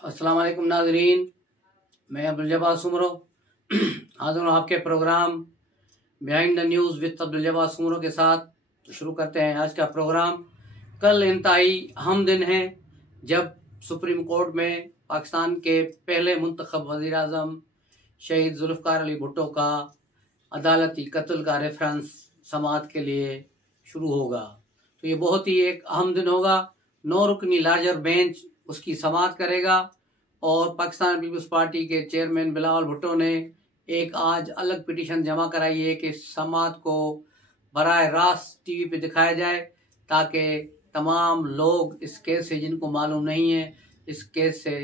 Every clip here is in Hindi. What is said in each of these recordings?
अस्सलाम वालेकुम नाज़रीन, मैं अब्दुल जब्बार सुमरो हाज़िर हूँ आपके program behind the news with Abdul Jabbar Soomro के साथ। तो शुरू करते हैं आज का प्रोग्राम। कल इंतहाई अहम दिन है जब सुप्रीम कोर्ट में पाकिस्तान के पहले मुंतखब वज़ीर आज़म शहीद जुल्फ़िकार अली भुट्टो का अदालती कत्ल का रेफरेंस समाअत के लिए शुरू होगा। तो ये बहुत ही एक अहम दिन होगा। 9 रुकनी लार्जर बेंच उसकी समाअत करेगा और पाकिस्तान पीपल्स पार्टी के चेयरमैन बिलावल भुट्टो ने एक आज अलग पिटीशन जमा कराई है कि समाअत को बराह रास्त टीवी पे दिखाया जाए ताकि तमाम लोग इस केस से जिनको मालूम नहीं है इस केस से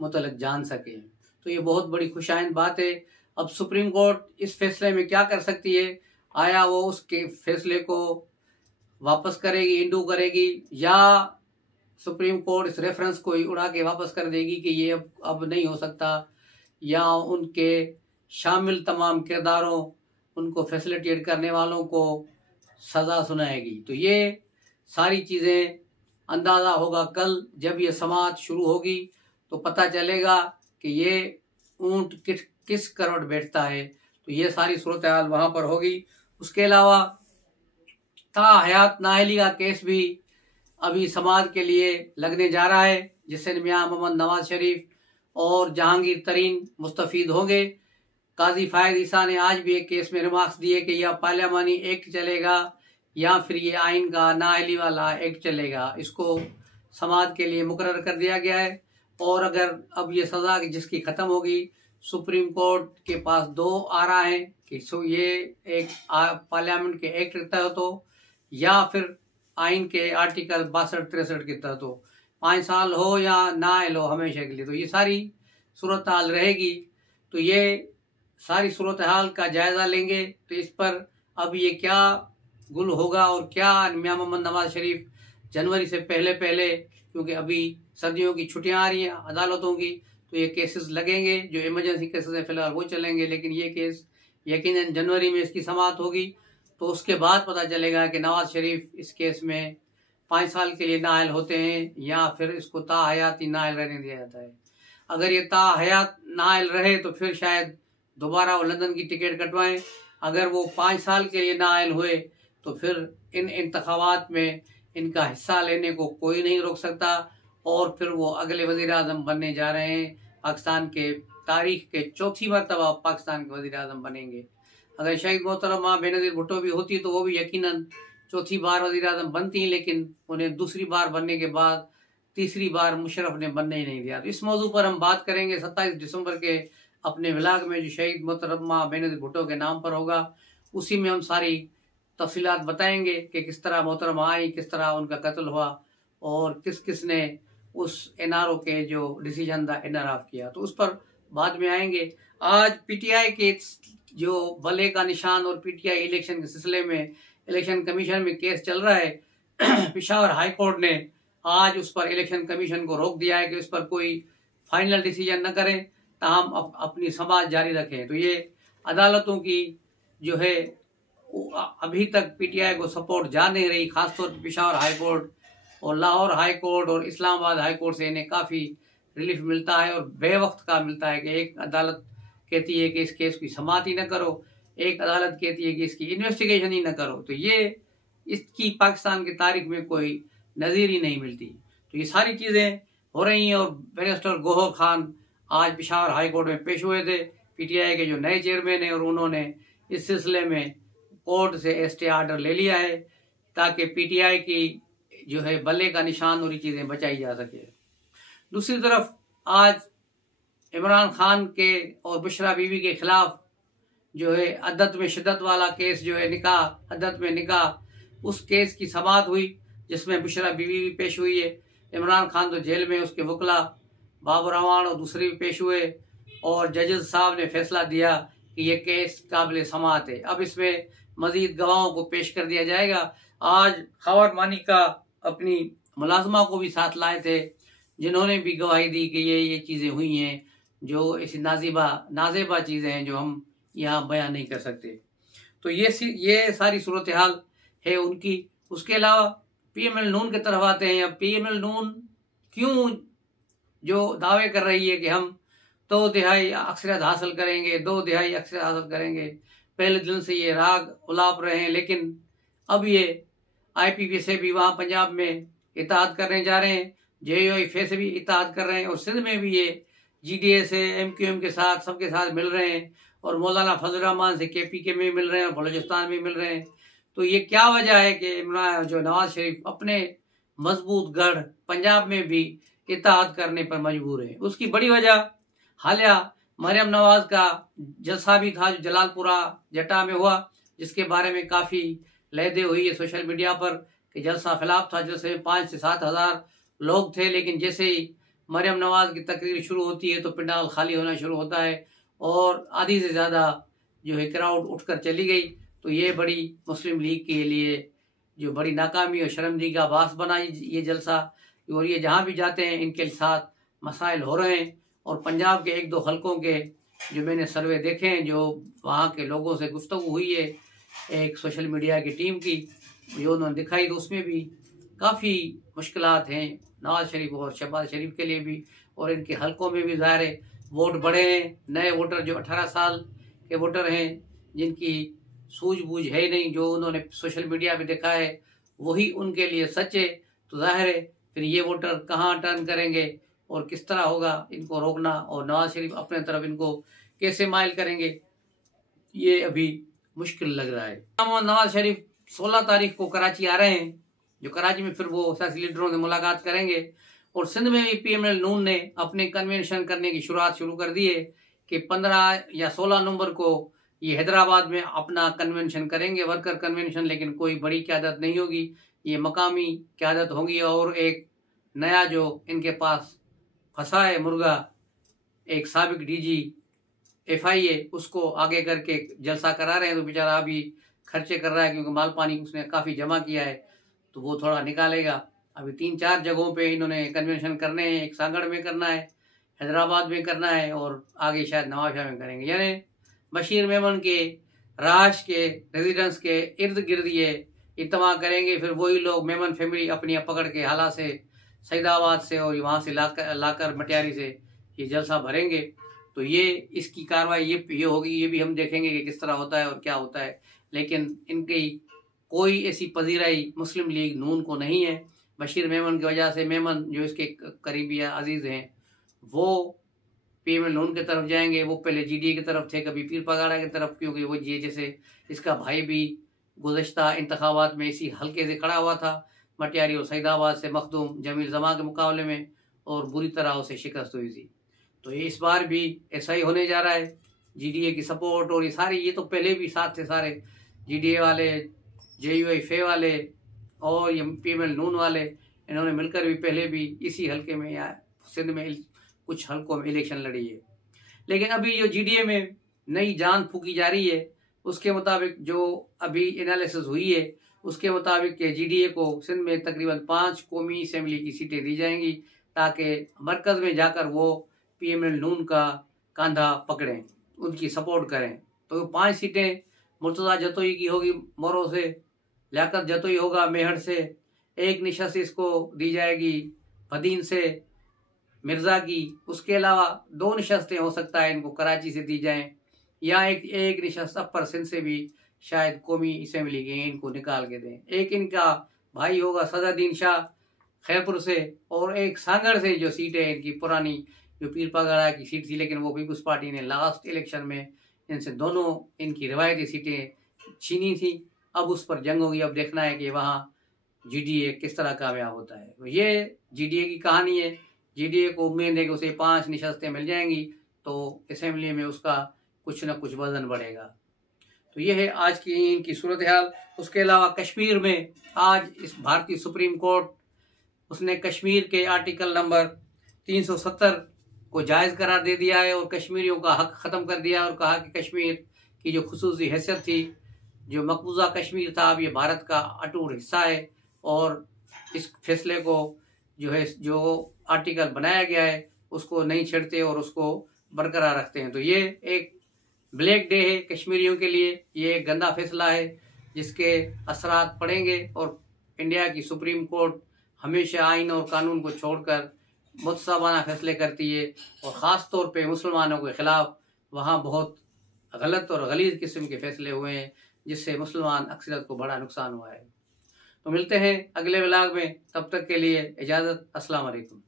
मुतल्लिक जान सकें। तो ये बहुत बड़ी खुशाइंद बात है। अब सुप्रीम कोर्ट इस फैसले में क्या कर सकती है? आया वो उसके फैसले को वापस करेगी, इंडू करेगी, या सुप्रीम कोर्ट इस रेफरेंस को ही उड़ा के वापस कर देगी कि ये अब नहीं हो सकता, या उनके शामिल तमाम किरदारों उनको फैसिलिटेट करने वालों को सज़ा सुनाएगी। तो ये सारी चीज़ें अंदाज़ा होगा कल जब ये समाअत शुरू होगी तो पता चलेगा कि ये ऊंट किस करवट बैठता है। तो ये सारी सूरत हाल वहाँ पर होगी। उसके अलावा ताहयात नाअहली का केस भी अभी समाअत के लिए लगने जा रहा है, जिससे मियां मोहम्मद नवाज शरीफ और जहांगीर तरीन मुस्तफीद होंगे। काजी फायद ईसा ने आज भी एक केस में रिमार्क्स दिए कि यह पार्लियामानी एक्ट चलेगा या फिर ये आइन का नाअहली वाला एक्ट चलेगा। इसको समाअत के लिए मुकर्रर कर दिया गया है और अगर अब ये सज़ा जिसकी ख़त्म होगी, सुप्रीम कोर्ट के पास 2 आरा हैं कि ये एक पार्लियामेंट के एक्ट के तहत हो या फिर आइन के आर्टिकल 62-63 के तहत हो, 5 साल हो या नाअहल हो हमेशा के लिए। तो ये सारी सूरत हाल रहेगी। तो ये सारी सूरत हाल का जायज़ा लेंगे तो इस पर अब ये क्या गुल होगा और क्या मियां मोहम्मद नवाज शरीफ जनवरी से पहले क्योंकि अभी सर्दियों की छुट्टियां आ रही हैं अदालतों की, तो ये केसेस लगेंगे। जो इमरजेंसी केसेस हैं फिलहाल वो चलेंगे, लेकिन ये केस यकीनन जनवरी में इसकी समाअत होगी। तो उसके बाद पता चलेगा कि नवाज शरीफ इस केस में 5 साल के लिए नाअहल होते हैं या फिर इसको ताहयाती नाअहल रहने दिया जाता है। अगर ये ताहयात नाअहल रहे तो फिर शायद दोबारा वो लंदन की टिकट कटवाएं। अगर वो 5 साल के लिए नाअहल हुए तो फिर इन इंतखाबात में इनका हिस्सा लेने को कोई नहीं रोक सकता और फिर वो अगले वज़ीर आज़म बनने जा रहे हैं। पाकिस्तान के तारीख के 4थी मरतबा पाकिस्तान के वज़ीर आज़म बनेंगे। अगर शहीद मोहतरमा बेनज़ीर भुट्टो भी होती तो वो भी यकीनन 4थी बार वज़ीर आज़म बनती, लेकिन उन्हें दूसरी बार बनने के बाद तीसरी बार मुशर्रफ ने बनने ही नहीं दिया। तो इस मौजू पर हम बात करेंगे 27 दिसंबर के अपने व्लॉग में, जो शहीद मोहतरमा बेनज़ीर भुट्टो के नाम पर होगा। उसी में हम सारी तफसीलात बताएंगे कि किस तरह मोहतरमा आई, किस तरह उनका कत्ल हुआ और किस किस ने उस एनआरओ के जो डिसीजन था एनआरएफ किया, तो उस पर बाद में आएंगे। आज पीटीआई के जो भले का निशान और पीटीआई इलेक्शन के सिलसिले में इलेक्शन कमीशन में केस चल रहा है, पेशावर हाई कोर्ट ने आज उस पर इलेक्शन कमीशन को रोक दिया है कि उस पर कोई फाइनल डिसीजन न करें, ताहम अपनी समाअत जारी रखें। तो ये अदालतों की जो है अभी तक पीटीआई को सपोर्ट जा नहीं रही, खासतौर पर पेशावर हाई कोर्ट और लाहौर हाई कोर्ट और इस्लामाबाद हाई कोर्ट से इन्हें काफ़ी रिलीफ मिलता है और बेवक्त का मिलता है कि एक अदालत कहती है कि इस केस की समाअत ही न करो, एक अदालत कहती है कि इसकी इन्वेस्टिगेशन ही न करो। तो ये इसकी पाकिस्तान की तारीख में कोई नज़ीर ही नहीं मिलती। तो ये सारी चीज़ें हो रही हैं और बैरिस्टर गौहर खान आज पेशावर हाई कोर्ट में पेश हुए थे, पीटीआई के जो नए चेयरमैन हैं, और उन्होंने इस सिलसिले में कोर्ट से स्टे आर्डर ले लिया है ताकि पीटीआई की जो है बल्ले का निशान और ये चीज़ें बचाई जा सके। दूसरी तरफ आज इमरान खान के और बुशरा बीवी के खिलाफ जो है अद्दत में शिद्दत वाला केस जो है अद्दत में निकाह, उस केस की समाअत हुई जिसमें बुशरा बीवी भी पेश हुई है। इमरान खान तो जेल में, उसके वकला बाबर रवान और दूसरे भी पेश हुए और जजेस साहब ने फैसला दिया कि ये केस काबिल समाअत है। अब इसमें मजीद गवाहों को पेश कर दिया जाएगा। आज खबर मानी का अपनी मुलाजमा को भी साथ लाए थे जिन्होंने भी गवाही दी कि ये चीज़ें हुई हैं जो ऐसी नाजेबा चीज़ें हैं जो हम यहाँ बयान नहीं कर सकते। तो ये सारी सूरत हाल है उनकी। उसके अलावा पीएमएल नून की तरफ आते हैं। अब पीएमएल नून क्यों जो दावे कर रही है कि हम 2/3 अक्सरियत हासिल करेंगे, 2/3 अक्सरियत हासिल करेंगे, पहले दिन से ये राग उलाप रहे हैं। लेकिन अब ये IPP से भी वहाँ पंजाब में इताअत करने जा रहे हैं, JUIF से भी इताअत कर रहे हैं, और सिंध में भी ये GDA से MQM के साथ सबके साथ मिल रहे हैं, और मौलाना फजल रहमान से KPK में मिल रहे हैं, और बलूचिस्तान में मिल रहे हैं। तो ये क्या वजह है कि जो नवाज शरीफ अपने मजबूत गढ़ पंजाब में भी इताअत करने पर मजबूर है? उसकी बड़ी वजह हालिया मरियम नवाज का जलसा भी था जो जलालपुरा जटा में हुआ, जिसके बारे में काफ़ी लहदे हुई है सोशल मीडिया पर कि जलसा खिलाफ था, जैसे 5 से 7 हज़ार लोग थे। लेकिन जैसे ही मरियम नवाज की तकरीर शुरू होती है तो पंडाल खाली होना शुरू होता है, और आधी से ज़्यादा जो है क्राउड उठकर चली गई। तो ये बड़ी मुस्लिम लीग के लिए जो बड़ी नाकामी और शर्मंदगी का बास बना ये जलसा, और ये जहाँ भी जाते हैं इनके साथ मसाइल हो रहे हैं। और पंजाब के 1-2 हलकों के जो मैंने सर्वे देखे हैं, जो वहाँ के लोगों से गुफ्तगू हुई है एक सोशल मीडिया की टीम की, जो उन्होंने दिखाई, तो उसमें भी काफ़ी मुश्किलात हैं नवाज शरीफ और शहबाज शरीफ के लिए भी, और इनके हलकों में भी ज़ाहिर है वोट बढ़े हैं। नए वोटर जो 18 साल के वोटर हैं, जिनकी सूझबूझ है नहीं, जो उन्होंने सोशल मीडिया पे देखा है वही उनके लिए सच है। तो जाहिर है फिर ये वोटर कहाँ टर्न करेंगे और किस तरह होगा इनको रोकना, और नवाज शरीफ अपने तरफ इनको कैसे माइल करेंगे, ये अभी मुश्किल लग रहा है। नवाज शरीफ 16 तारीख को कराची आ रहे हैं, जो कराची में फिर वो सियासी लीडरों से मुलाकात करेंगे। और सिंध में भी PML नून ने अपने कन्वेंशन करने की शुरुआत शुरू कर दी है कि 15 या 16 नवंबर को ये हैदराबाद में अपना कन्वेंशन करेंगे, वर्कर कन्वेंशन। लेकिन कोई बड़ी क़यादत नहीं होगी, ये मकामी क़यादत होगी, और एक नया जो इनके पास फंसा है मुर्गा, एक साबिक DG FIA, उसको आगे करके जलसा करा रहे हैं। तो बेचारा अभी खर्चे कर रहा है, क्योंकि माल पानी उसने काफ़ी जमा किया है, तो वो थोड़ा निकालेगा। अभी 3-4 जगहों पे इन्होंने कन्वेंशन करने हैं, एक सांगड़ में करना है, हैदराबाद में करना है, और आगे शायद नवाशाह में करेंगे। यानी बशीर मेमन के राश के रेजिडेंस के इर्द गिर्द ये इज्तिमा करेंगे। फिर वही लोग मेमन फैमिली अपनी पकड़ के हाला से, सईदाबाद से और वहाँ से लाकर मटियारी से ये जलसा भरेंगे। तो ये इसकी कार्रवाई ये होगी, ये भी हम देखेंगे कि किस तरह होता है और क्या होता है। लेकिन इनकी कोई ऐसी पजीराई मुस्लिम लीग नून को नहीं है। बशीर मेमन की वजह से, मेमन जो इसके करीबी अजीज़ हैं, वो PML नून की तरफ जाएंगे। वो पहले GDA की तरफ थे, कभी पीर पगाड़ा की तरफ, क्योंकि वो ये जैसे इसका भाई भी गुज़श्ता इंतखाबात में इसी हल्के से खड़ा हुआ था, मटियारी और सईदाबाद से मखदूम जमील जमा के मुकाबले में, और बुरी तरह उसे शिकस्त हुई थी। तो ये इस बार भी ऐसा ही होने जा रहा है। GDA की सपोर्ट और ये सारी, ये तो पहले भी साथ थे सारे, GDA वाले, JUIF वाले और ये PML नून वाले, इन्होंने मिलकर भी पहले भी इसी हल्के में या सिंध में कुछ हल्कों में इलेक्शन लड़ी है। लेकिन अभी जो GDA में नई जान फूकी जा रही है, उसके मुताबिक जो अभी एनालिसिस हुई है, उसके मुताबिक GDA को सिंध में तकरीबन 5 कौमी असम्बली की सीटें दी जाएंगी, ताकि मरकज़ में जाकर वो PML नून का कंधा पकड़ें, उनकी सपोर्ट करें। तो 5 सीटें मुर्तज़ा जतोई की होगी मोरो से, लियाकत जतोई होगा मेहर से, एक निशस्त इसको दी जाएगी फदीन से, मिर्ज़ा की। उसके अलावा 2 निशस्तें हो सकता है इनको कराची से दी जाएं, या एक निशस्त अपर सिंध से भी शायद कौमी असम्बली के इनको निकाल के दें। एक इनका भाई होगा सदादीन शाह खैरपुर से, और एक सांगड़ से जो सीट है इनकी पुरानी, जो पीर पगाड़ा की सीट थी, लेकिन वो पीपुल्स पार्टी ने लास्ट इलेक्शन में इनसे दोनों इनकी रिवायती सीटें छीनी थी। अब उस पर जंग होगी। अब देखना है कि वहाँ GDA किस तरह कामयाब होता है। तो ये GDA की कहानी है। GDA को उम्मीद है कि उसे 5 निशस्तें मिल जाएंगी, तो असम्बली में उसका कुछ न कुछ वजन बढ़ेगा। तो ये है आज की इनकी सूरत हाल। उसके अलावा कश्मीर में आज इस भारतीय सुप्रीम कोर्ट, उसने कश्मीर के आर्टिकल नंबर 370 को जायज़ करार दे दिया है, और कश्मीरियों का हक ख़त्म कर दिया, और कहा कि कश्मीर की जो खुसूसी हैसियत थी, जो मकबूजा कश्मीर था, अब ये भारत का अटूट हिस्सा है, और इस फैसले को जो है, जो आर्टिकल बनाया गया है, उसको नहीं छेड़ते और उसको बरकरार रखते हैं। तो ये एक ब्लैक डे है कश्मीरियों के लिए। ये एक गंदा फैसला है जिसके असरात पड़ेंगे, और इंडिया की सुप्रीम कोर्ट हमेशा आइन और कानून को छोड़कर मुतसाबाना फैसले करती है और ख़ास तौर पे मुसलमानों के ख़िलाफ़ वहाँ बहुत गलत और गलीज़ किस्म के फैसले हुए हैं, जिससे मुसलमान अक्सरियत को बड़ा नुकसान हुआ है। तो मिलते हैं अगले व्लॉग में, तब तक के लिए इजाज़त। अस्सलाम वालेकुम।